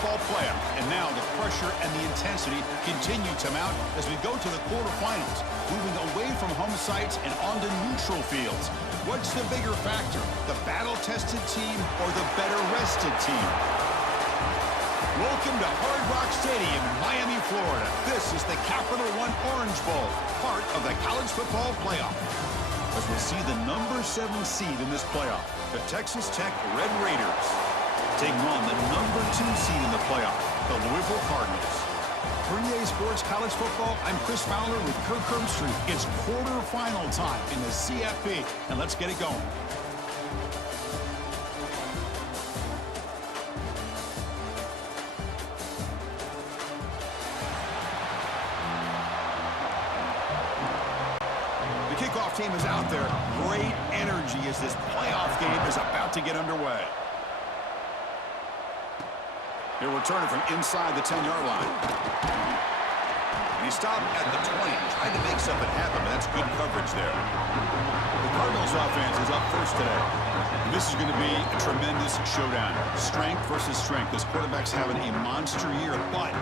football playoff. And now the pressure and the intensity continue to mount as we go to the quarterfinals, moving away from home sites and onto neutral fields. What's the bigger factor, the battle-tested team or the better-rested team? Welcome to Hard Rock Stadium in Miami, Florida. This is the Capital One Orange Bowl, part of the college football playoff. As we see the number 7 seed in this playoff, the Texas Tech Red Raiders, taking on the number 2 seed in the playoff, the Louisville Cardinals. For EA Sports College Football, I'm Chris Fowler with Kirk Herbstreit. It's quarterfinal time in the CFP, and let's get it going. Kickoff team is out there. Great energy as this playoff game is about to get underway. He'll return it from inside the 10-yard line. And he stopped at the 20. Tried to make something happen, but that's good coverage there. The Cardinals offense is up first today. And this is going to be a tremendous showdown. Strength versus strength. This quarterback's having a monster year, but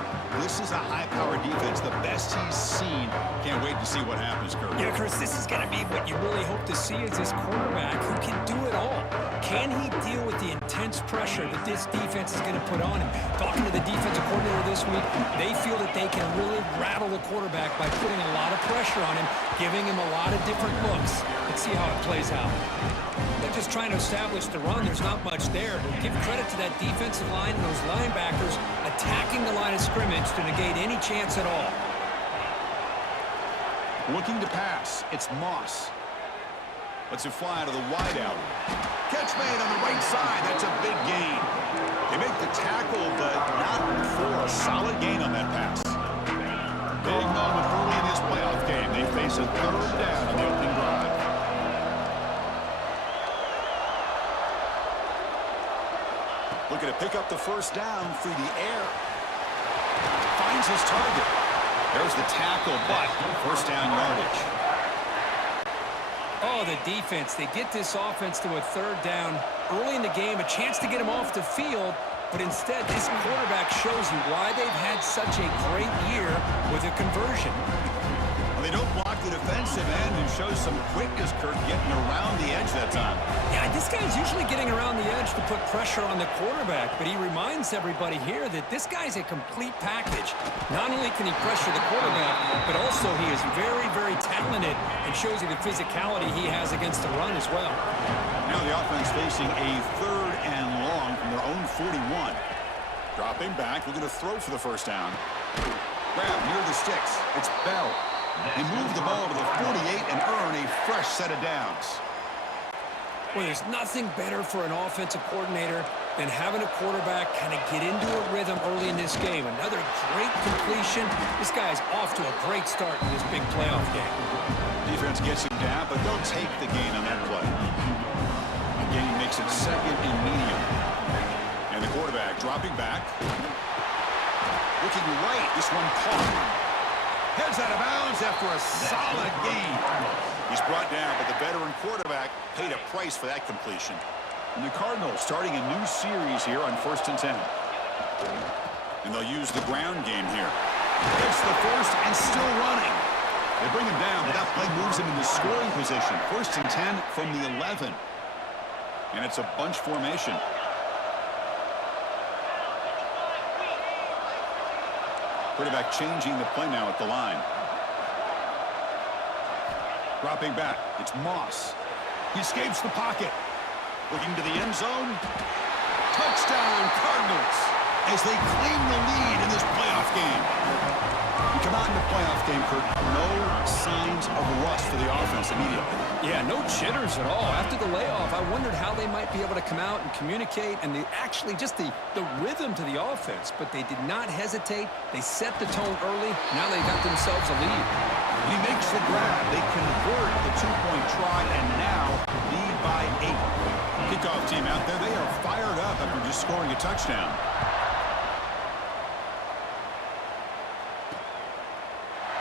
this is a high-powered defense, the best he's seen. Can't wait to see what happens, Kirk. Yeah, Chris, this is going to be what you really hope to see is this quarterback who can do it all. Can he deal with the intense pressure that this defense is going to put on him? Talking to the defensive coordinator this week, they feel that they can really rattle the quarterback by putting a lot of pressure on him, giving him a lot of different looks. Let's see how it plays out. They're just trying to establish the run. There's not much there, but give credit to that defensive line and those linebackers attacking the line of scrimmage to negate any chance at all. Looking to pass. It's Moss. Lets it fly to the wideout. Catch made on the right side. That's a big gain. They make the tackle, but not for a solid gain on that pass. Big moment early in this playoff game. They face a third down on the opening drive. Looking to pick up the first down through the air. Finds his target. There's the tackle, but first down yardage. Oh, the defense. They get this offense to a third down early in the game, a chance to get him off the field, but instead this quarterback shows you why they've had such a great year with a conversion. Well, they don't block the defensive end and shows some quickness, Kirk, getting around the edge that time. Yeah, this guy's usually getting around the edge to put pressure on the quarterback, but he reminds everybody here that this guy's a complete package. Not only can he pressure the quarterback, but also he is very, very talented and shows you the physicality he has against the run as well. Now the offense facing a third and long from their own 41. Dropping back, looking to throw for the first down. Grab near the sticks. It's Bell. They move the ball to the 48 and earn a fresh set of downs. Well, there's nothing better for an offensive coordinator than having a quarterback kind of get into a rhythm early in this game. Another great completion. This guy's off to a great start in this big playoff game. Defense gets him down, but they'll take the gain on that play. Again, he makes it second and medium. And the quarterback dropping back. Looking right, this one caught. Heads out of bounds after a solid gain. He's brought down, but the veteran quarterback paid a price for that completion. And the Cardinals starting a new series here on 1st and 10. And they'll use the ground game here. It's the first and still running. They bring him down, but that play moves him into scoring position. 1st and 10 from the 11. And it's a bunch formation. Quarterback changing the play now at the line. Dropping back. It's Moss. He escapes the pocket. Looking to the end zone. Touchdown, Cardinals, as they claim the lead in this playoff game. You come out in the playoff game, Kirk, no signs of rust for the offense immediately. Yeah, no jitters at all. After the layoff, I wondered how they might be able to come out and communicate and actually just the rhythm to the offense. But they did not hesitate. They set the tone early. Now they got themselves a lead. He makes the grab. They convert the two-point try and now lead by 8. Kickoff team out there, they are fired up after just scoring a touchdown.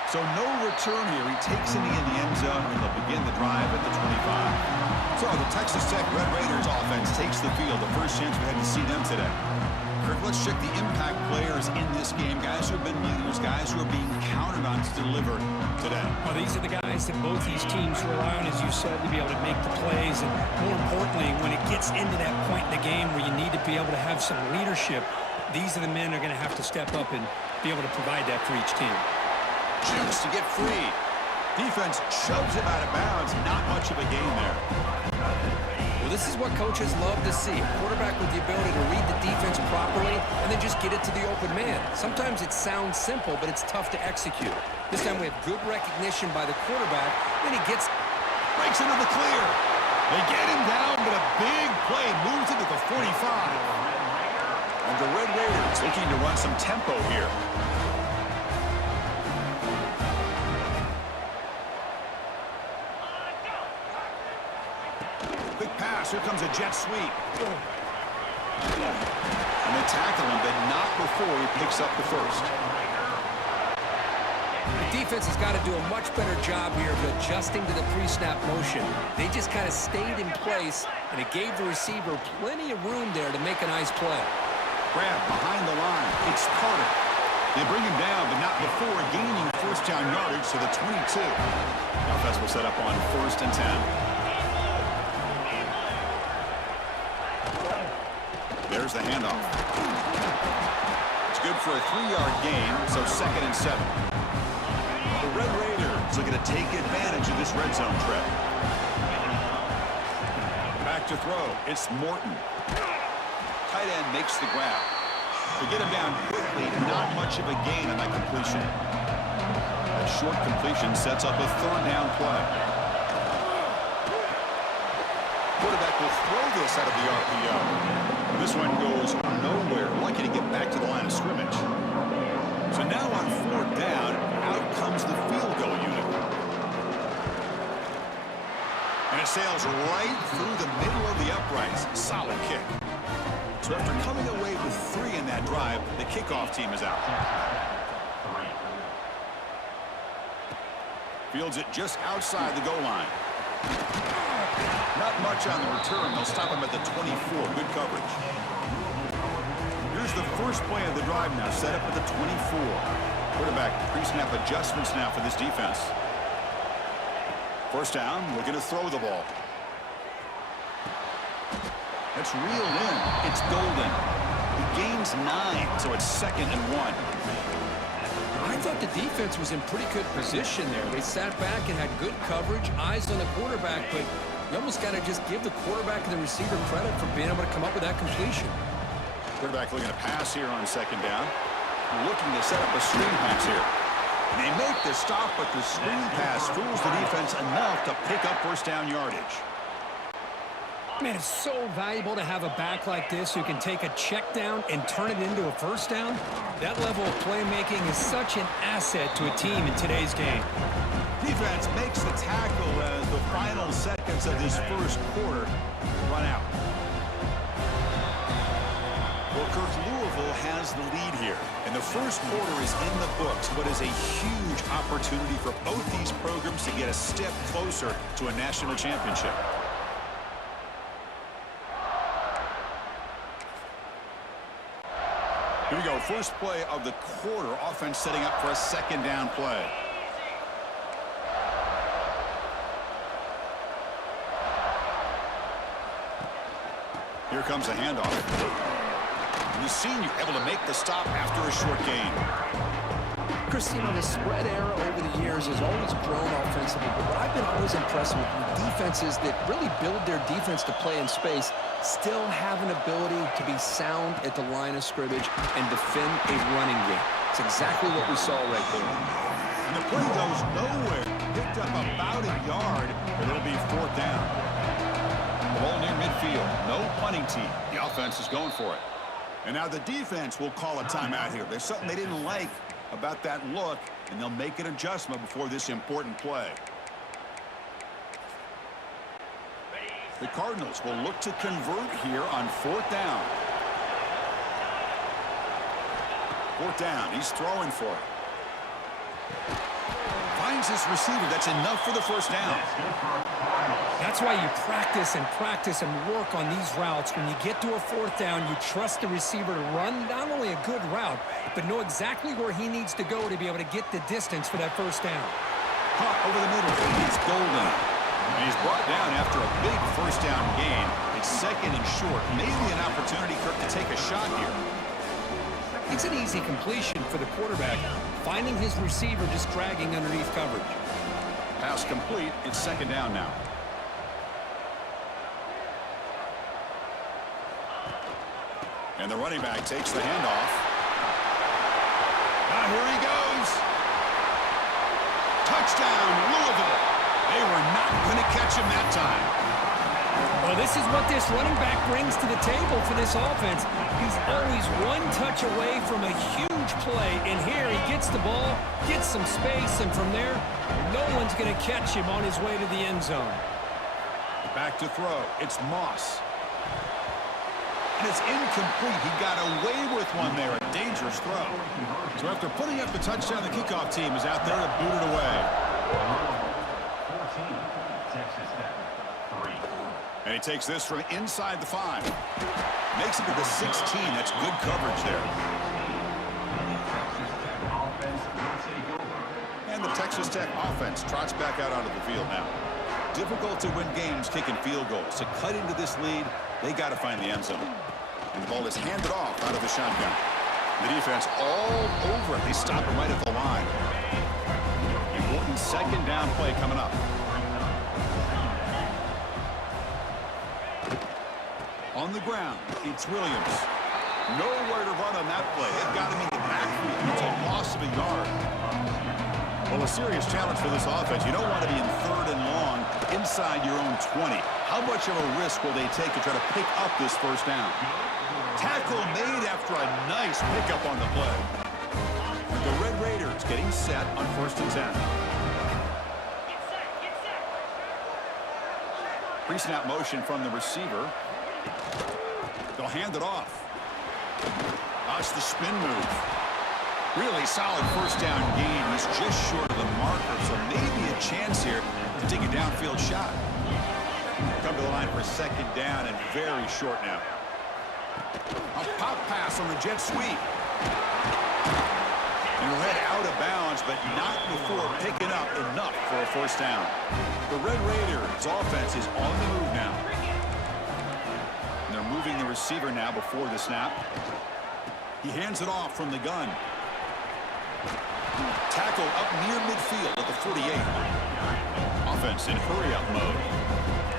So no return here. He takes it in the end zone, and they'll begin the drive at the 25. So the Texas Tech Red Raiders offense takes the field. The first chance we had to see them today. Kirk, let's check the impact players in this game. Guys who have been leaders, guys who are being counted on to deliver today. Well, these are the guys that both these teams rely on, as you said, to be able to make the plays. And more importantly, when it gets into that point in the game where you need to be able to have some leadership, these are the men who are going to have to step up and be able to provide that for each team. Shoots to get free. Defense shoves him out of bounds. Not much of a gain there. Well, this is what coaches love to see. A quarterback with the ability to read the defense properly and then just get it to the open man. Sometimes it sounds simple, but it's tough to execute. This time we have good recognition by the quarterback. Then he breaks into the clear. They get him down, but a big play moves into the 45. And the Red Raiders looking to run some tempo here. Quick pass. Here comes a jet sweep. And they tackle him, but not before he picks up the first. The defense has got to do a much better job here of adjusting to the pre-snap motion. They just kind of stayed in place, and it gave the receiver plenty of room there to make a nice play. Grab behind the line. It's Carter. They bring him down, but not before gaining first down yardage to the 22. The offense will set up on 1st and 10. There's the handoff. It's good for a 3-yard gain, so 2nd and 7. The Red Raiders looking to take advantage of this red zone trip. Back to throw. It's Morton. Tight end makes the grab. They get him down quickly. Not much of a gain on that completion. A short completion sets up a 3rd down play. Quarterback will throw this out of the RPO. This one goes nowhere. Lucky to get back to the line of scrimmage. So now on 4th down, out comes the field goal unit. And it sails right through the middle of the uprights. Solid kick. So after coming away with 3 in that drive, the kickoff team is out. Fields it just outside the goal line. Not much on the return. They'll stop him at the 24. Good coverage. Here's the first play of the drive now, set up at the 24. Quarterback pre-snap adjustments now for this defense. 1st down, looking to throw the ball. It's reeled in. It's Golden. He gains 9, so it's 2nd and 1. I thought the defense was in pretty good position there. They sat back and had good coverage, eyes on the quarterback, but you almost got to just give the quarterback and the receiver credit for being able to come up with that completion. Quarterback looking to pass here on 2nd down. Looking to set up a screen pass here. And they make the stop, but the screen pass fools the defense enough to pick up 1st down yardage. Man, it's so valuable to have a back like this who can take a check down and turn it into a 1st down. That level of playmaking is such an asset to a team in today's game. Defense makes the tackle as the final seconds of this 1st quarter run out. Well, Kirk, Louisville has the lead here, and the 1st quarter is in the books, but is a huge opportunity for both these programs to get a step closer to a national championship. Here we go. First play of the quarter. Offense setting up for a 2nd down play. Here comes a handoff. And the senior able to make the stop after a short gain. Christine, the spread era over the years has always grown offensively, but what I've been always impressed with defenses that really build their defense to play in space still have an ability to be sound at the line of scrimmage and defend a running game. It's exactly what we saw right there. And the play goes nowhere. Picked up about a yard, but it'll be 4th down. The ball near midfield. No punting team. The offense is going for it. And now the defense will call a timeout here. There's something they didn't like about that look, and they'll make an adjustment before this important play. The Cardinals will look to convert here on 4th down. 4th down. He's throwing for it. Finds his receiver. That's enough for the 1st down. That's why you practice and work on these routes. When you get to a fourth down, you trust the receiver to run not only a good route, but know exactly where he needs to go to be able to get the distance for that first down. Caught over the middle. It's Golden. And he's brought down after a big first down gain. It's second and short. Maybe an opportunity, Kirk, to take a shot here. It's an easy completion for the quarterback, finding his receiver just dragging underneath coverage. Pass complete. It's second down now. And the running back takes the handoff. Now here he goes. Touchdown, Louisville. They were not going to catch him that time. Well, this is what this running back brings to the table for this offense. He's always one touch away from a huge play. And here he gets the ball, gets some space, and from there, no one's going to catch him on his way to the end zone. Back to throw. It's Moss. And it's incomplete. He got away with one there. A dangerous throw. So after putting up the touchdown, the kickoff team is out there to boot it away. And he takes this from inside the 5. Makes it to the 16. That's good coverage there. And the Texas Tech offense trots back out onto the field now. Difficult to win games kicking field goals. To cut into this lead, they got to find the end zone. And the ball is handed off out of the shotgun. The defense all over it. They stop it right at the line. Important second down play coming up. On the ground, it's Williams. Nowhere to run on that play. They've got him in the backfield. It's a loss of a yard. Well, a serious challenge for this offense. You don't want to be in third and long inside your own 20. How much of a risk will they take to try to pick up this first down? Tackle made after a nice pickup on the play. And the Red Raiders getting set on 1st and 10. Pre-snap motion from the receiver. They'll hand it off. That's the spin move. Really solid first down gain. He's just short of the marker, so maybe a chance here to take a downfield shot. Come to the line for a second down and very short now. A pop pass on the jet sweep. And he'll head out of bounds, but not before picking up enough for a first down. The Red Raiders' offense is on the move now. And they're moving the receiver now before the snap. He hands it off from the gun. Tackle up near midfield at the 48. Offense in hurry-up mode.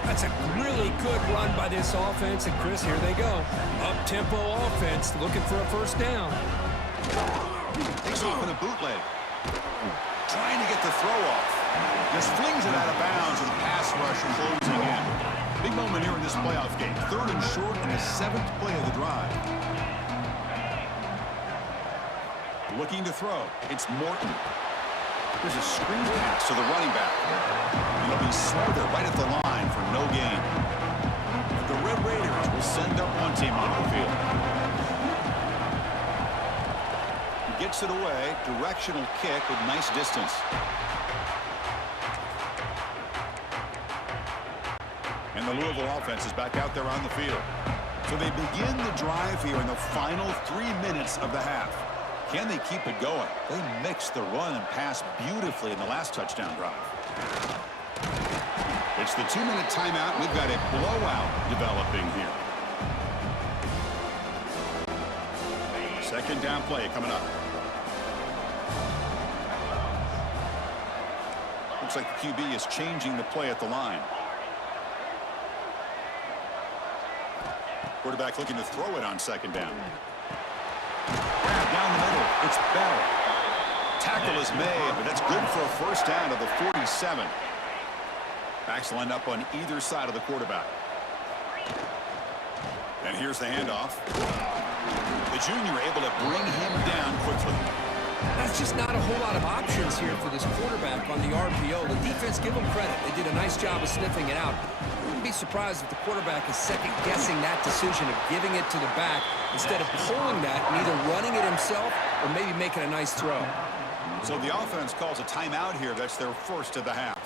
That's a really good run by this offense. And, Chris, here they go. Up-tempo offense looking for a first down. Takes off in a bootleg. Trying to get the throw off. Just flings it out of bounds and the pass rush closing in. Big moment here in this playoff game. 3rd and short in the 7th play of the drive. Looking to throw. It's Morton. There's a screen pass to the running back. And it'll be smothered right at the line for no gain. But the Red Raiders will send up one team onto the field. He gets it away. Directional kick with nice distance. And the Louisville offense is back out there on the field. So they begin the drive here in the final 3 minutes of the half. Can they keep it going? They mixed the run and pass beautifully in the last touchdown drive. It's the 2-minute timeout. We've got a blowout developing here. Second down play coming up. Looks like the QB is changing the play at the line. Quarterback looking to throw it on second down. Grab down the middle. It's Bell. Tackle is made, but that's good for a first down to the 47. Backs lined up on either side of the quarterback. And here's the handoff. The junior able to bring him down quickly. That's just not a whole lot of options here for this quarterback on the RPO. The defense, give them credit. They did a nice job of sniffing it out. Wouldn't be surprised if the quarterback is second-guessing that decision of giving it to the back instead of pulling that and either running it himself or maybe making a nice throw. So the offense calls a timeout here. That's their first of the half.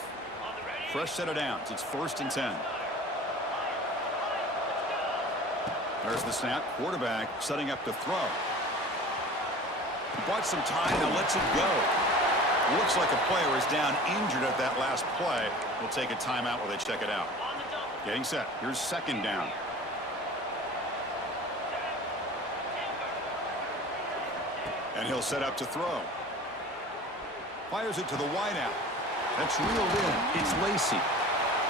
Fresh set of downs. It's 1st and 10. There's the snap. Quarterback setting up to throw. He bought some time, now lets it go. Looks like a player is down injured at that last play. We'll take a timeout while they check it out. Getting set. Here's 2nd down. And he'll set up to throw. Fires it to the wideout. That's reeled in. It's Lacey.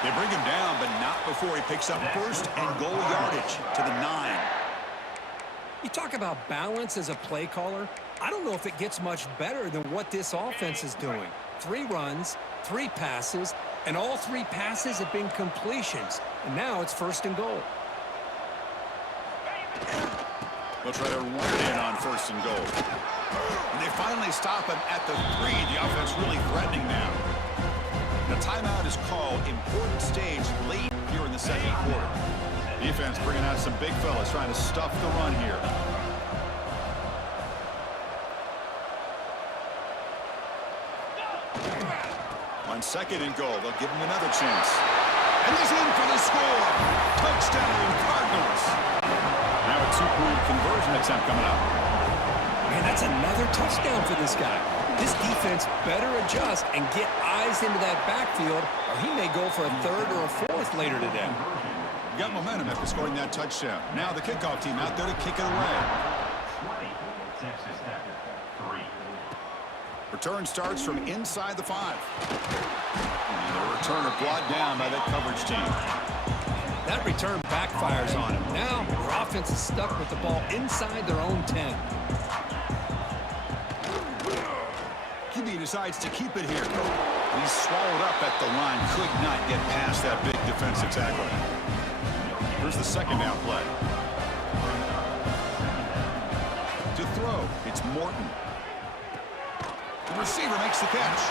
They bring him down, but not before he picks up 1st and goal yardage to the 9. You talk about balance as a play caller. I don't know if it gets much better than what this offense is doing. 3 runs, 3 passes, and all 3 passes have been completions. And now it's 1st and goal. They'll try to run it in on 1st and goal. And they finally stop him at the 3. The offense really threatening now. The timeout is called. Important stage late here in the 2nd quarter. Defense bringing out some big fellas trying to stuff the run here. On 2nd and goal, they'll give him another chance. And he's in for the score. Touchdown, Cardinals. Now a 2-point conversion attempt coming up. Man, that's another touchdown for this guy. This defense better adjust and get eyes into that backfield, or he may go for a 3rd or a 4th later today. Got momentum after scoring that touchdown. Now the kickoff team out there to kick it away. Return starts from inside the 5. And the returner brought down by that coverage team. That return backfires on him. Now their offense is stuck with the ball inside their own 10. QB decides to keep it here. He's swallowed up at the line. Could not get past that big defensive tackle. Here's the 2nd down play. To throw, it's Morton. The receiver makes the catch.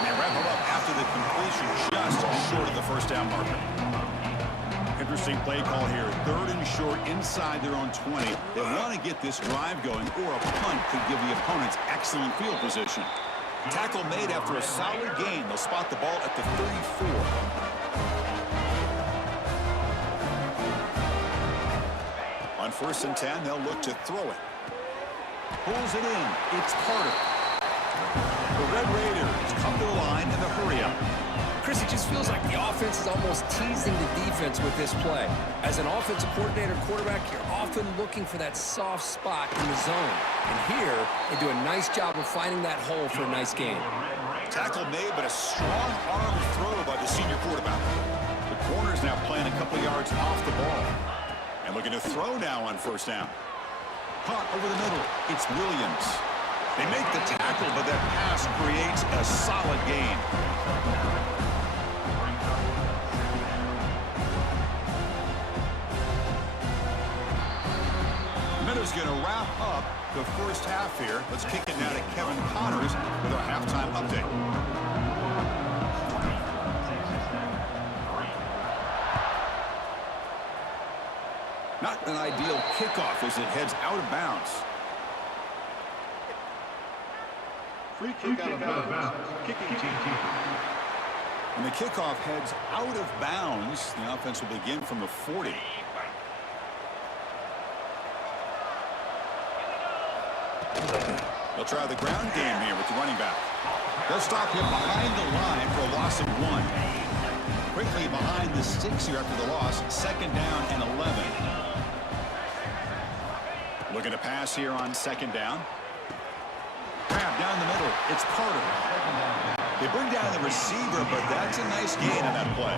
They wrap him up after the completion just short of the 1st down marker. Interesting play call here. 3rd and short inside their own 20. They want to get this drive going, or a punt could give the opponents excellent field position. Tackle made after a solid gain. They'll spot the ball at the 34. On 1st and 10, they'll look to throw it. Pulls it in. It's Carter. The Red Raiders come to the line in the hurry-up. Chris, it just feels like the offense is almost teasing the defense with this play. As an offensive coordinator quarterback, you're often looking for that soft spot in the zone. And here, they do a nice job of finding that hole for a nice gain. Tackle made, but a strong arm throw by the senior quarterback. The corner's now playing a couple yards off the ball. And looking to throw now on 1st down. Caught over the middle. It's Williams. They make the tackle, but that pass creates a solid gain. Minutes going to wrap up the 1st half here. Let's kick it now to Kevin Connors with our halftime update. Not an ideal kickoff as it heads out of bounds. Free kick out of bounds. Kicking team. When the kickoff heads out of bounds, the offense will begin from the 40. They'll try the ground game here with the running back. They'll stop him behind the line for a loss of 1. Quickly behind the sticks here after the loss. 2nd down and 11. Looking to pass here on 2nd down. Grab down the middle. It's Carter. They bring down the receiver, but that's a nice gain on that play.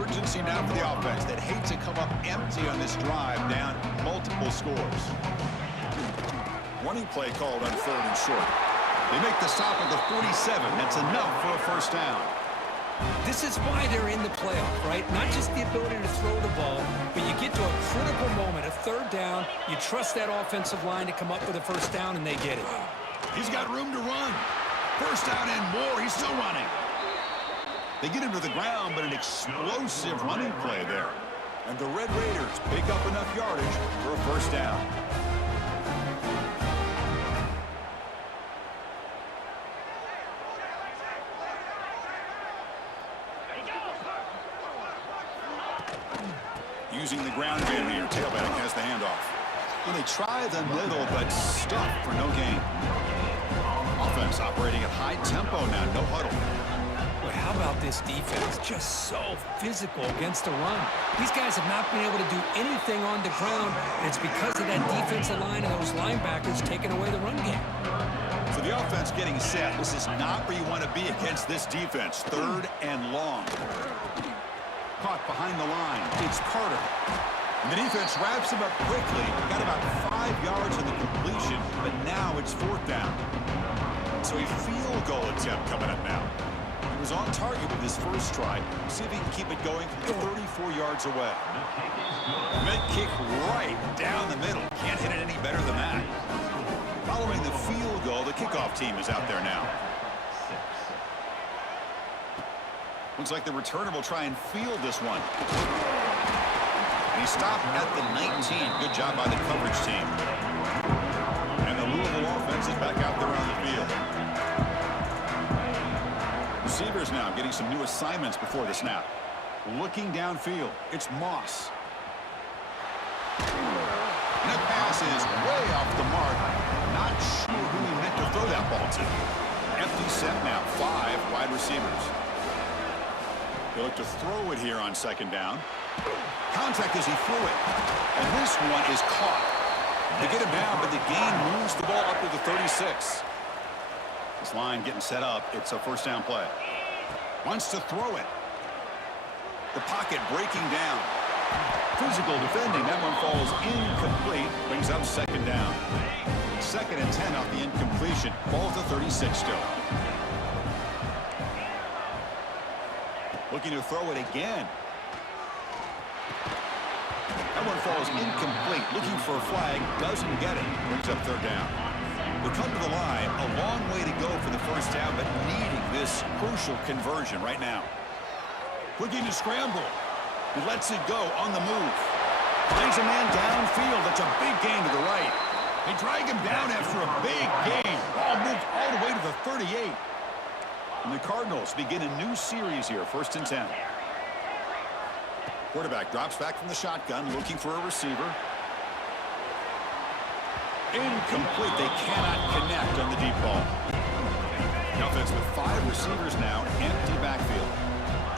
Urgency now for the offense that hate to come up empty on this drive, down multiple scores. Running play called on 3rd and short. They make the stop at the 47. That's enough for a 1st down. This is why they're in the playoff, right? Not just the ability to throw the ball, but you get to a critical moment, a 3rd down. You trust that offensive line to come up with a 1st down, and they get it. He's got room to run. 1st down and more. He's still running. They get him to the ground, but an explosive running play there. And the Red Raiders pick up enough yardage for a 1st down. ground game here. Tailback has the handoff. Well, they try the middle, but stuck for no gain. Offense operating at high tempo now, no huddle. Boy, how about this defense? Just so physical against the run. These guys have not been able to do anything on the ground, and it's because of that defensive line and those linebackers taking away the run game. So the offense getting set. This is not where you want to be against this defense. 3rd and long. Caught behind the line. It's Carter. And the defense wraps him up quickly. Got about 5 yards on the completion, but now it's 4th down. So a field goal attempt coming up now. He was on target with his first try. See if he can keep it going from 34 yards away. Mid-kick right down the middle. Can't hit it any better than that. Following the field goal, the kickoff team is out there now. Looks like the returner will try and field this one. And he stopped at the 19. Good job by the coverage team. And the Louisville offense is back out there on the field. Receivers now getting some new assignments before the snap. Looking downfield, it's Moss. And that pass is way off the mark. Not sure who he meant to throw that ball to. Empty set now, 5 wide receivers. They look to throw it here on 2nd down. Contact as he threw it. And this one is caught. They get him down, but the gain moves the ball up to the 36. This line getting set up. It's a 1st down play. Wants to throw it. The pocket breaking down. Physical defending. That one falls incomplete. Brings up 2nd down. 2nd and 10 off the incompletion. Ball to 36 still. Looking to throw it again. That one falls incomplete. Looking for a flag. Doesn't get it. Brings up 3rd down. They come to the line. A long way to go for the 1st down, but needing this crucial conversion right now. Looking to scramble. He lets it go on the move. Finds a man downfield. That's a big gain to the right. They drag him down after a big gain. Ball moved all the way to the 38. And the Cardinals begin a new series here, 1st and 10. Quarterback drops back from the shotgun, looking for a receiver. Incomplete. They cannot connect on the deep ball. The offense with 5 receivers now, empty backfield.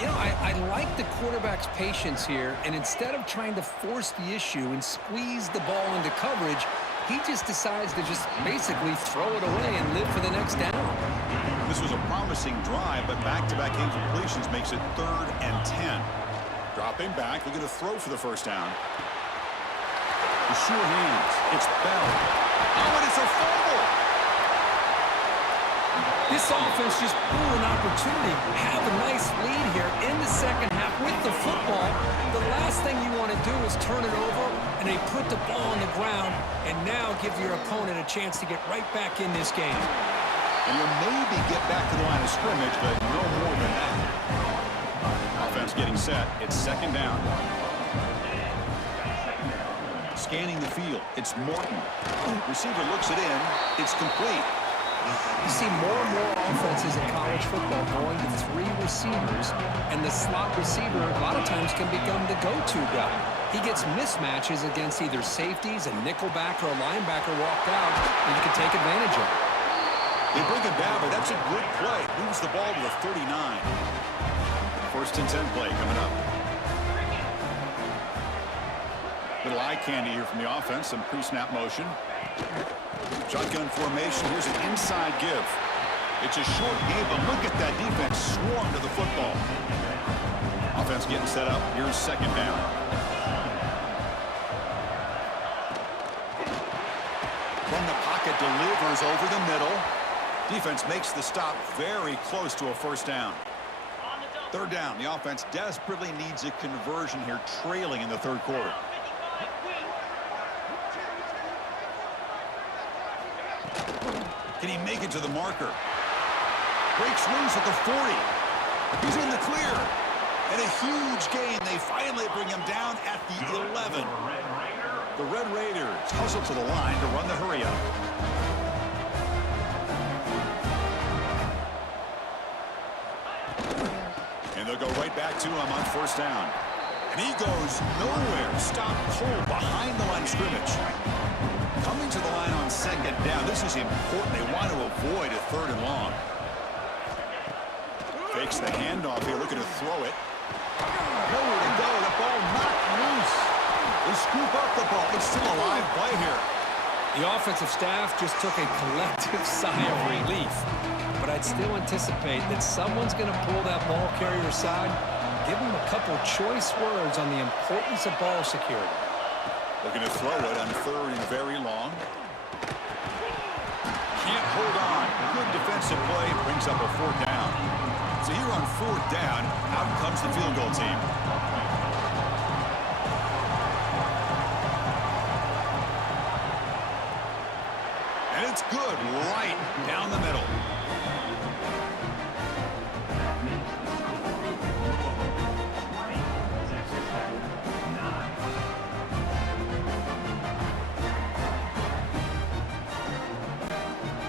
You know, I like the quarterback's patience here, and instead of trying to force the issue and squeeze the ball into coverage, he just decides to just basically throw it away and live for the next down. This was a promising drive, but back-to-back incompletions makes it 3rd and 10. Dropping back, looking to throw for the 1st down. The sure hands. It's Bell. Oh, and it's a fumble! This offense just blew an opportunity. Have a nice lead here in the 2nd half with the football. The last thing you want to do is turn it over, and they put the ball on the ground, and now give your opponent a chance to get right back in this game. And you'll maybe get back to the line of scrimmage, but no more than that. Offense getting set. It's 2nd down. Scanning the field. It's Morton. Receiver looks it in. It's complete. You see more and more offenses in college football going to 3 receivers, and the slot receiver a lot of times can become the go-to guy. He gets mismatches against either safeties, a nickelback, or a linebacker walked out, and you can take advantage of it. They bring him down, but that's a good play. Moves the ball to the 39. 1st and 10 play coming up. Little eye candy here from the offense. Some pre-snap motion. Shotgun formation. Here's an inside give. It's a short game, but look at that defense swarm to the football. Offense getting set up. Here's 2nd down. From the pocket, delivers over the middle. Defense makes the stop very close to a 1st down. 3rd down. The offense desperately needs a conversion here, trailing in the 3rd quarter. Can he make it to the marker? Breaks loose at the 40. He's in the clear. And a huge gain. They finally bring him down at the 11. The Red Raiders hustle to the line to run the hurry up. And they'll go right back to him on 1st down. And he goes nowhere. Stop cold behind the line of scrimmage. Coming to the line on second down. This is important. They want to avoid a 3rd and long. Fakes the handoff here, looking to throw it. Nowhere to go. The ball knocked loose. They scoop up the ball. It's still a live play here. The offensive staff just took a collective sigh of relief. But I'd still anticipate that someone's going to pull that ball carrier aside, give him a couple choice words on the importance of ball security. Looking to throw it on 3rd and very long. Can't hold on. Good defensive play. Brings up a 4th down. So here on 4th down, out comes the field goal team. And it's good right down the middle.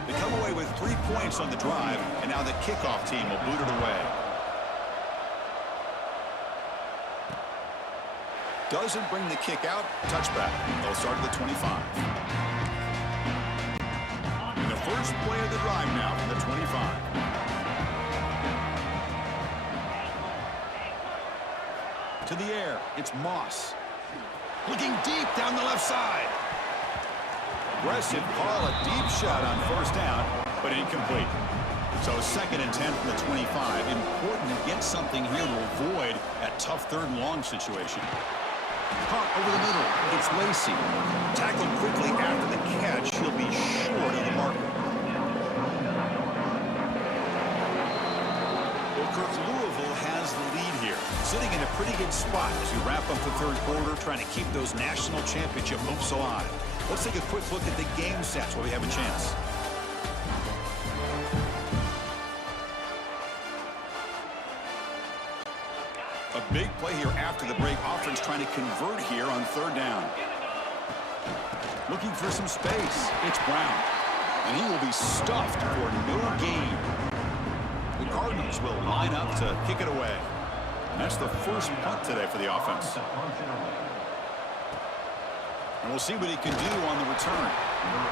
They come away with 3 points on the drive, and now the kickoff team will boot it away. Doesn't bring the kick out. Touchback. They'll start at the 25. First play of the drive now from the 25. To the air, it's Moss. Looking deep down the left side. Aggressive call, a deep shot on 1st down, but incomplete. So 2nd and 10 from the 25. Important to get something here to avoid that tough 3rd and long situation. Caught over the middle. It's Lacey. Tackled quickly after the catch. He'll be short of the marker. Louisville has the lead here, sitting in a pretty good spot as we wrap up the 3rd quarter, trying to keep those national championship hopes alive. Let's take a quick look at the game stats while we have a chance. A big play here after the break. Offense trying to convert here on 3rd down. Looking for some space. It's Brown. And he will be stuffed for no gain. The Cardinals will line up to kick it away. And that's the first punt today for the offense. And we'll see what he can do on the return.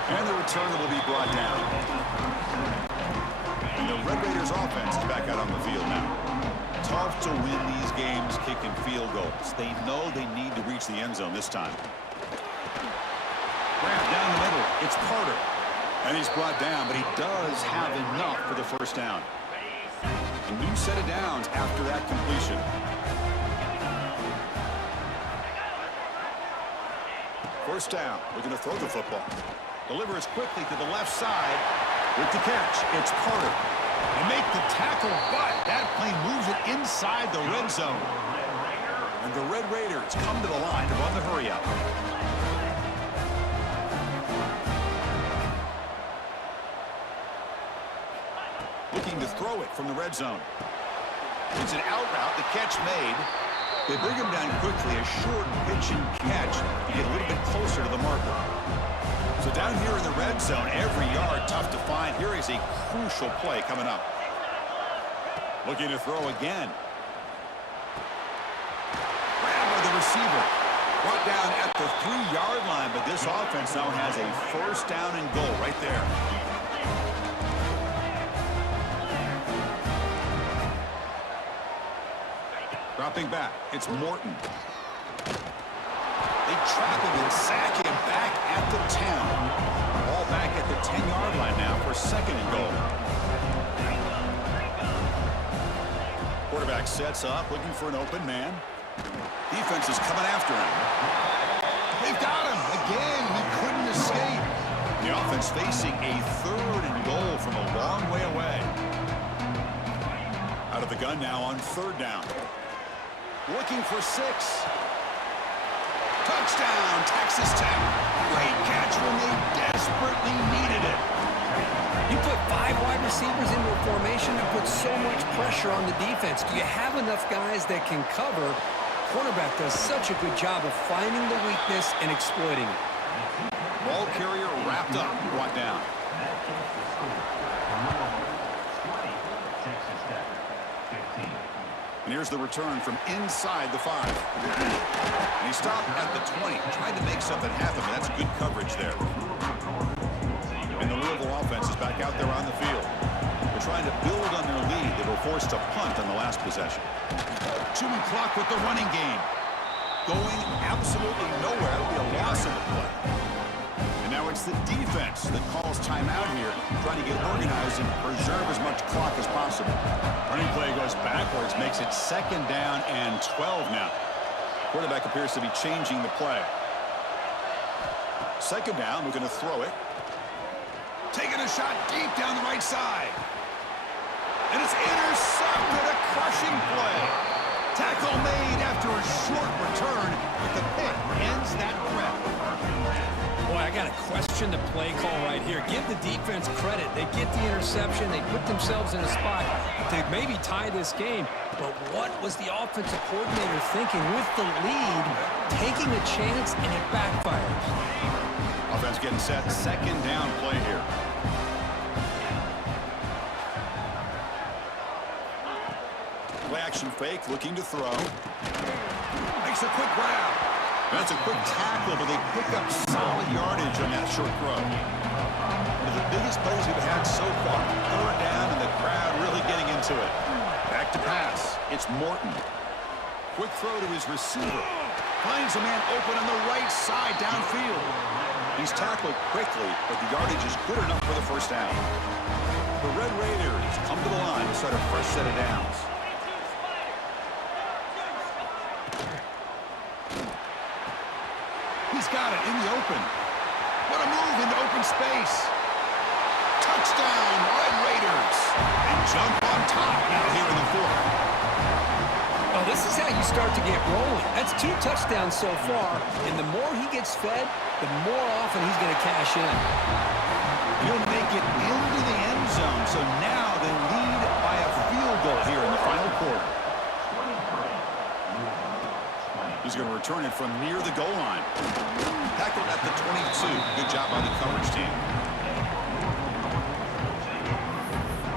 And the return will be brought down. And the Red Raiders offense is back out on the field now. Tough to win these games kicking field goals. They know they need to reach the end zone this time. Grab down the middle. It's Carter. And he's brought down, but he does have enough for the 1st down. A new set of downs after that completion. First down. Looking to throw the football. Delivers quickly to the left side. With the catch, it's Carter. They make the tackle, but that play moves it inside the red zone. And the Red Raiders come to the line to run the hurry up. Looking to throw it from the red zone. It's an out route. The catch made. They bring him down quickly. A short pitch and catch to get a little bit closer to the marker. So down here in the red zone, every yard tough to find. Here is a crucial play coming up. Looking to throw again. Grab by the receiver. Brought down at the 3-yard line, but this offense now has a 1st down and goal right there. Dropping back, it's Morton. They trap him and sack him back at the 10. Ball back at the 10-yard line now for 2nd and goal. Quarterback sets up, looking for an open man. Defense is coming after him. They've got him. Again, he couldn't escape. The offense facing a 3rd and goal from a long way away. Out of the gun now on 3rd down. Looking for 6. Touchdown, Texas Tech. Great catch when they desperately needed it. You put 5 wide receivers into a formation and put so much pressure on the defense. Do you have enough guys that can cover? Cornerback does such a good job of finding the weakness and exploiting it. Ball carrier wrapped up, brought down. And here's the return from inside the 5. And he stopped at the 20, trying to make something happen, but that's good coverage there. And the Louisville offense is back out there on the field. They're trying to build on their lead. They were forced to punt on the last possession. Chewing clock with the running game. Going absolutely nowhere. It'll be a loss of the play. And now it's the defense that calls timeout here, trying to get organized and preserve as much clock as possible. Running play goes backwards, makes it 2nd down and 12 now. Quarterback appears to be changing the play. 2nd down, we're going to throw it. Taking a shot deep down the right side. And it's intercepted, a crushing play. Tackle made after a short return, but the pick ends that threat. Boy, I got to question the play call right here. Give the defense credit. They get the interception. They put themselves in a spot to maybe tie this game. But what was the offensive coordinator thinking with the lead, taking a chance, and it backfires? Offense getting set. 2nd down play here. Play action fake, looking to throw. Makes a quick grab. That's a quick tackle, but they pick up solid yardage on that short throw. One of the biggest plays we've had so far. 3rd down, and the crowd really getting into it. Back to pass. It's Morton. Quick throw to his receiver. Finds a man open on the right side downfield. He's tackled quickly, but the yardage is good enough for the 1st down. The Red Raiders come to the line to start a fresh set of downs. He's got it in the open. What a move into open space. Touchdown, Red Raiders. And jump on top now here in the 4th. Well, this is how you start to get rolling. That's 2 touchdowns so far, and the more he gets fed, the more often he's going to cash in. He'll make it into the end zone, so now they lead by a field goal here in the final quarter. He's going to return it from near the goal line. Tackled at the 22. Good job by the coverage team.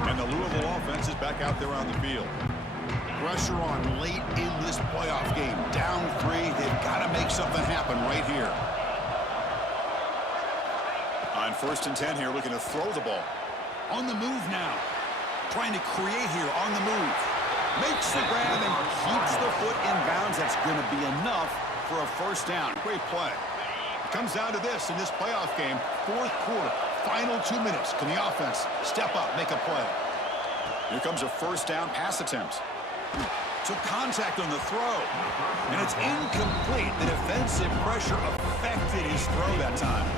And the Louisville offense is back out there on the field. Pressure on late in this playoff game. Down 3. They've got to make something happen right here. On 1st and 10 here, looking to throw the ball. On the move now. Trying to create here on the move. Makes the grab and keeps the foot in bounds. That's going to be enough for a 1st down. Great play. It comes down to this in this playoff game. 4th quarter, final 2 minutes. Can the offense step up, make a play? Here comes a 1st down pass attempt. Took contact on the throw. And it's incomplete. The defensive pressure affected his throw that time.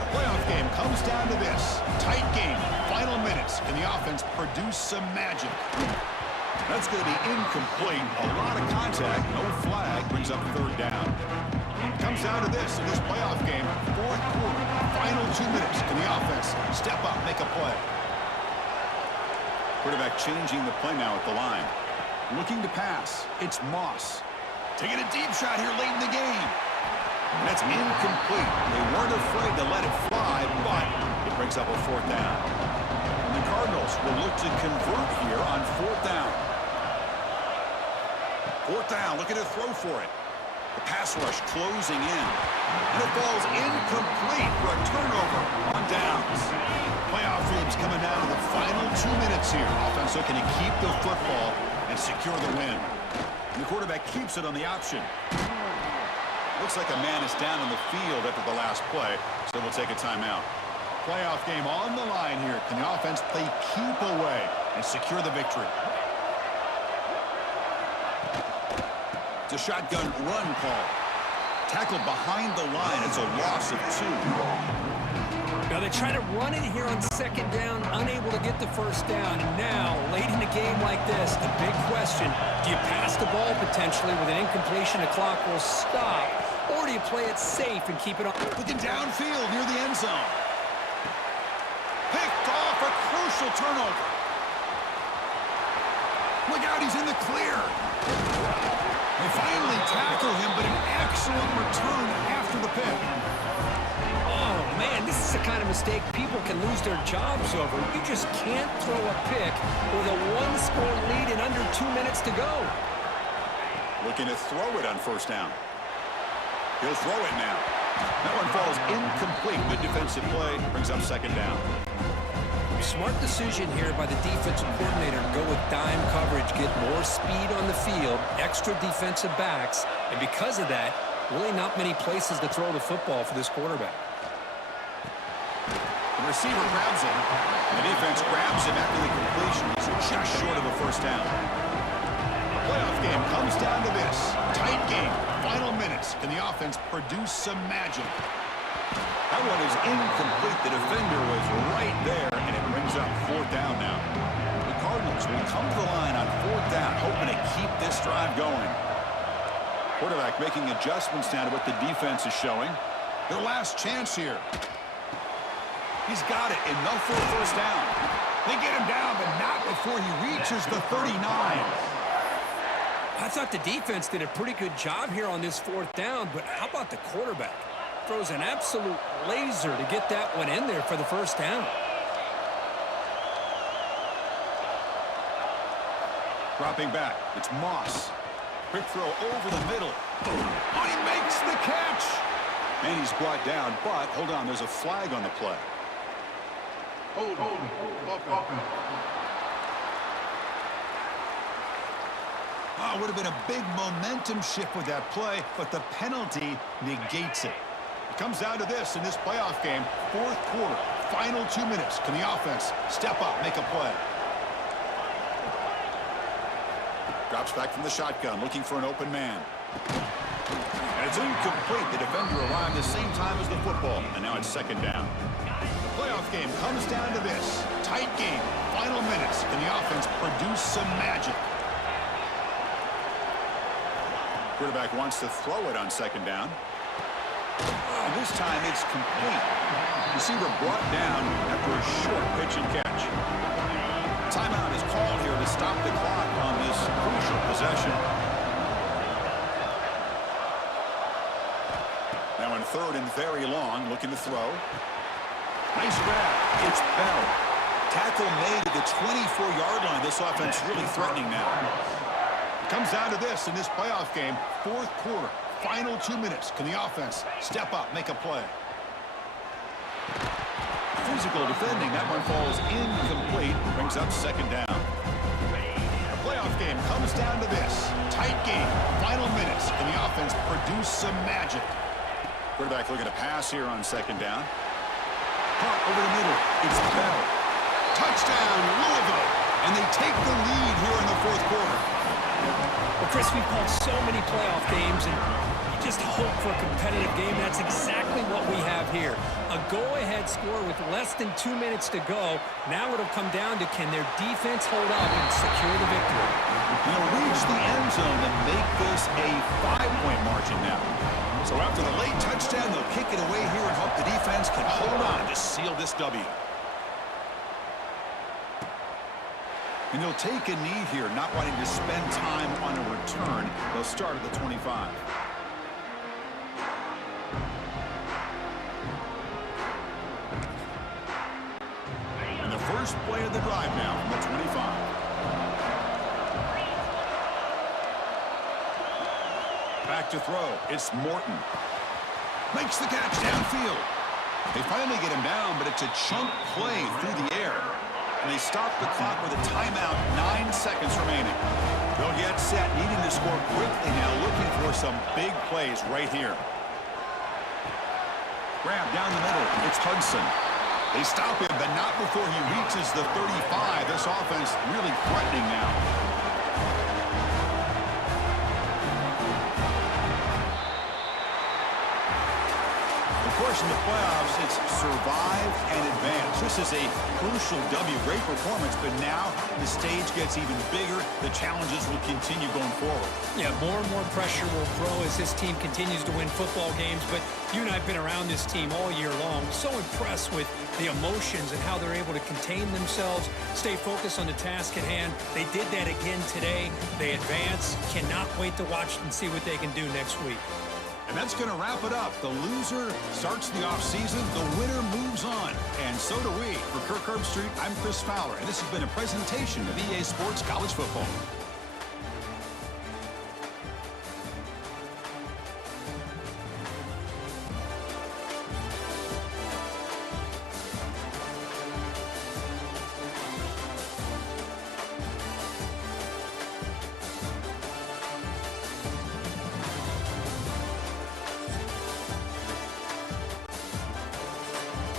The playoff game comes down to this. Tight game, final minutes. Can the offense produce some magic? That's going to be incomplete. A lot of contact. No flag. Brings up 3rd down. Comes down to this in this playoff game. 4th quarter. Final 2 minutes. Can the offense step up, make a play? Quarterback changing the play now at the line. Looking to pass. It's Moss. Taking a deep shot here late in the game. And that's incomplete. They weren't afraid to let it fly, but it brings up a 4th down. And the Cardinals will look to convert here on 4th down. 4th down, looking to throw for it. The pass rush closing in. And it falls incomplete for a turnover on downs. Playoff games coming down to the final 2 minutes here. Offense looking to keep the football and secure the win. And the quarterback keeps it on the option. Looks like a man is down in the field after the last play, so we'll take a timeout. Playoff game on the line here. Can the offense play keep away and secure the victory? It's a shotgun run call. Tackled behind the line. It's a loss of 2. Now they try to run it here on 2nd down, unable to get the 1st down. And now, late in a game like this, the big question, do you pass the ball potentially with an incompletion? The clock will stop. Or do you play it safe and keep it on? Looking downfield near the end zone. Picked off, a crucial turnover. Look out, he's in the clear. They finally tackle him, but an excellent return after the pick. Oh, man, this is the kind of mistake people can lose their jobs over. You just can't throw a pick with a 1-score lead in under 2 minutes to go. Looking to throw it on first down. He'll throw it now. That one falls incomplete. Good defensive play. Brings up second down. Smart decision here by the defensive coordinator to go with dime coverage, get more speed on the field, extra defensive backs, and because of that, really not many places to throw the football for this quarterback. The receiver grabs him. The defense grabs him after the completion. He's just short of a first down. The playoff game comes down to this. Tight game. Final minutes. Can the offense produce some magic? That one is incomplete. The defender was right there, and it brings up fourth down now. The Cardinals will come to the line on fourth down, hoping to keep this drive going. Quarterback making adjustments now to what the defense is showing. Their last chance here. He's got it, enough for a first down. They get him down, but not before he reaches the 39. I thought the defense did a pretty good job here on this fourth down, but how about the quarterback? Throws an absolute laser to get that one in there for the first down. Dropping back, it's Moss. Quick throw over the middle. Oh, he makes the catch. And he's brought down, but hold on, there's a flag on the play. Hold. Oh, would have been a big momentum shift with that play, but the penalty negates it. It comes down to this in this playoff game, fourth quarter, final 2 minutes. Can the offense step up, make a play? Drops back from the shotgun, looking for an open man. And it's incomplete. The defender arrived the same time as the football, and now it's second down. The playoff game comes down to this. Tight game, final minutes. Can the offense produce some magic? Quarterback wants to throw it on second down. And this time it's complete. Receiver brought down after a short pitch and catch. Timeout is called here to stop the clock on this crucial possession. Now in third and very long, looking to throw. Nice grab. It's Bell. Tackle made at the 24-yard line. This offense really threatening now. It comes down to this in this playoff game, fourth quarter, final 2 minutes. Can the offense step up, make a play? Physical defending, that one falls incomplete, brings up second down. The playoff game comes down to this. Tight game, final minutes. Can the offense produce some magic? Quarterback looking to pass here on second down. Caught over the middle. It's Bell. Touchdown, Louisville. And they take the lead here in the fourth quarter. Well, Chris, we've called so many playoff games, and you just hope for a competitive game. That's exactly what we have here. A go-ahead score with less than 2 minutes to go. Now it'll come down to can their defense hold up and secure the victory. They'll reach the end zone and make this a 5-point margin now. So after the late touchdown, they'll kick it away here and hope the defense can hold on to seal this W. And they'll take a knee here, not wanting to spend time on a return. They'll start at the 25. And the first play of the drive now from the 25. Back to throw. It's Morton. Makes the catch downfield. They finally get him down, but it's a chunk play through the air. And they stop the clock with a timeout, 9 seconds remaining. They'll get set, needing to score quickly now, looking for some big plays right here. Grab down the middle. It's Hudson. They stop him, but not before he reaches the 35. This offense really threatening now. Of course, in the playoffs, it's survive and advance. This is a crucial W. Great performance, but now the stage gets even bigger. The challenges will continue going forward. Yeah, more and more pressure will grow as this team continues to win football games, but you and I have been around this team all year long. So impressed with the emotions and how they're able to contain themselves, stay focused on the task at hand. They did that again today. They advance. Cannot wait to watch and see what they can do next week. And that's going to wrap it up. The loser starts the offseason. The winner moves on. And so do we. For Kirk Herbstreit, I'm Chris Fowler, and this has been a presentation of EA Sports College Football.